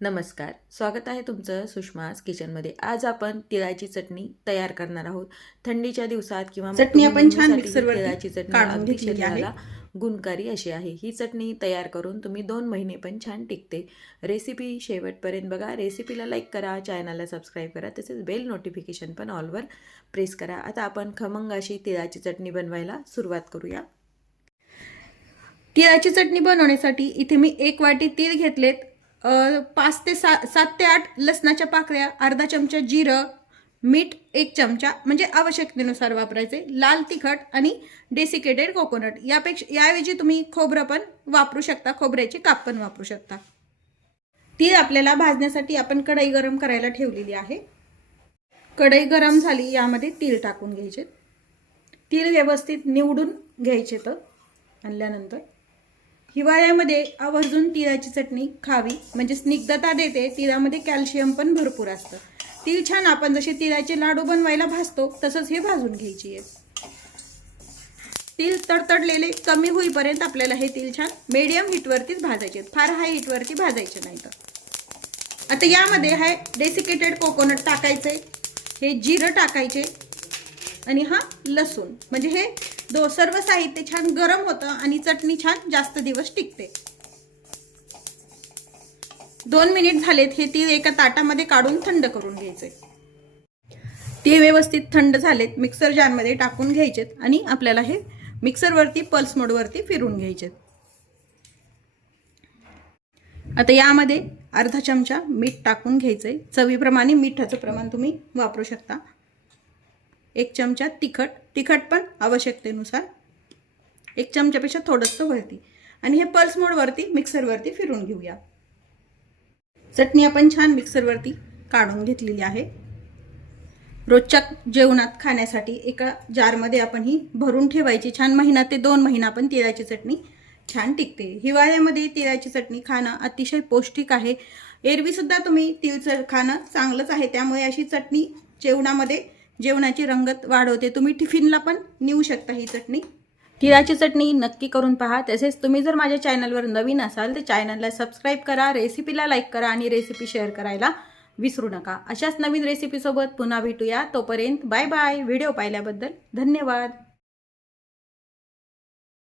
नमस्कार स्वागत आहे तुमचं सुषमाज किचनमध्ये. आज आपण तिळाची चटणी तयार करणार आहोत. थंडीच्या दिवसात किंवा चटणी आपण छान तिळाची चटणी. शरीराला गुणकारी अशी आहे. ही चटणी तयार करून तुम्ही दोन महिने पण छान टिकते. रेसिपी शेवटपर्यंत बघा. रेसिपीला लाईक करा चॅनलला सबस्क्राईब करा तसेच बेल नोटिफिकेशन पण ऑलवर प्रेस करा. आता आपण खमंग अशी तिळाची चटणी बनवायला सुरुवात करूया. तिळाची चटणी बनवण्यासाठी इथे मी एक वाटी तीळ घेतलेत. पाच ते सा सात ते आठ लसणाच्या पाकळ्या अर्धा चमचा जिरं मीठ एक चमचा म्हणजे आवश्यकतेनुसार वापरायचे. लाल तिखट आणि डेसिकेटेड कोकोनट यापेक्षा याऐवजी तुम्ही खोबरं पण वापरू शकता. खोबऱ्याची काप पण वापरू शकता. ती आपल्याला भाजण्यासाठी आपण कढई गरम करायला ठेवलेली आहे. कढई गरम झाली यामध्ये तीळ टाकून घ्यायचे. तीळ व्यवस्थित निवडून घ्यायचे तर. आणल्यानंतर हिवाळ्यामध्ये आवर्जून तिळाची चटणी खावी. म्हणजे स्निग्धता देते. तिळामध्ये कॅल्शियम पण भरपूर असतं. तिळ छान आपण जसे तिळाचे लाडू बनवायला भाजतो तसंच हे भाजून घ्यायची आहे. तिळ तडतडलेले कमी होईपर्यंत आपल्याला हे तिळ छान मीडियम हीटवरतीच भाजायचे आहेत. फार हाय हीटवरती भाजायचे नाही तर आता यामध्ये हाय डेसिकेटेड कोकोनट टाकायचे हे जिरं टाकायचे. आणि हा लसूण. म्हणजे हे दो सर्व साहित्य छान गरम होतं आणि चटणी छान जास्त दिवस टिकते. दोन मिनिट झालेत हे तीळ एका ताटामध्ये काढून थंड करून घ्यायचे. तीळ व्यवस्थित थंड झालेत मिक्सर जारमध्ये टाकून घ्यायचेत आणि आपल्याला हे मिक्सरवरती पल्स मोडवरती फिरून घ्यायचेत. आता यामध्ये अर्धा चमचा मीठ टाकून घ्यायचंय. चवीप्रमाणे मिठाचं प्रमाण तुम्ही वापरू शकता. एक चमचा तिखट तिखट पण आवश्यकतेनुसार. एक चमच्यापेक्षा थोडंसं वरती. आणि हे पल्स मोडवरती मिक्सरवरती फिरून घेऊया. चटणी आपण छान मिक्सरवरती काढून घेतलेली आहे. रोजच्या जेवणात खाण्यासाठी एका जारमध्ये आपण ही भरून ठेवायची. छान महिना ते दोन महिना पण तिळाची चटणी छान टिकते. हिवाळ्यामध्ये तिळाची चटणी खाणं अतिशय पौष्टिक आहे. एरवीसुद्धा तुम्ही तिळचं खाणं चांगलंच आहे. त्यामुळे अशी चटणी जेवणामध्ये जेवणाची रंगत वाढवते. तुम्ही टिफिनला पण नेऊ शकता ही चटणी. तिळाची चटणी नक्की करून पहा. तसेच तुम्ही जर माझ्या चॅनलवर नवीन असाल तर चॅनलला सबस्क्राईब करा रेसिपीला लाईक करा आणि रेसिपी शेअर करायला विसरू नका. अशाच नवीन रेसिपीसोबत पुन्हा भेटूया. तोपर्यंत बाय बाय. व्हिडिओ पाहिल्याबद्दल धन्यवाद.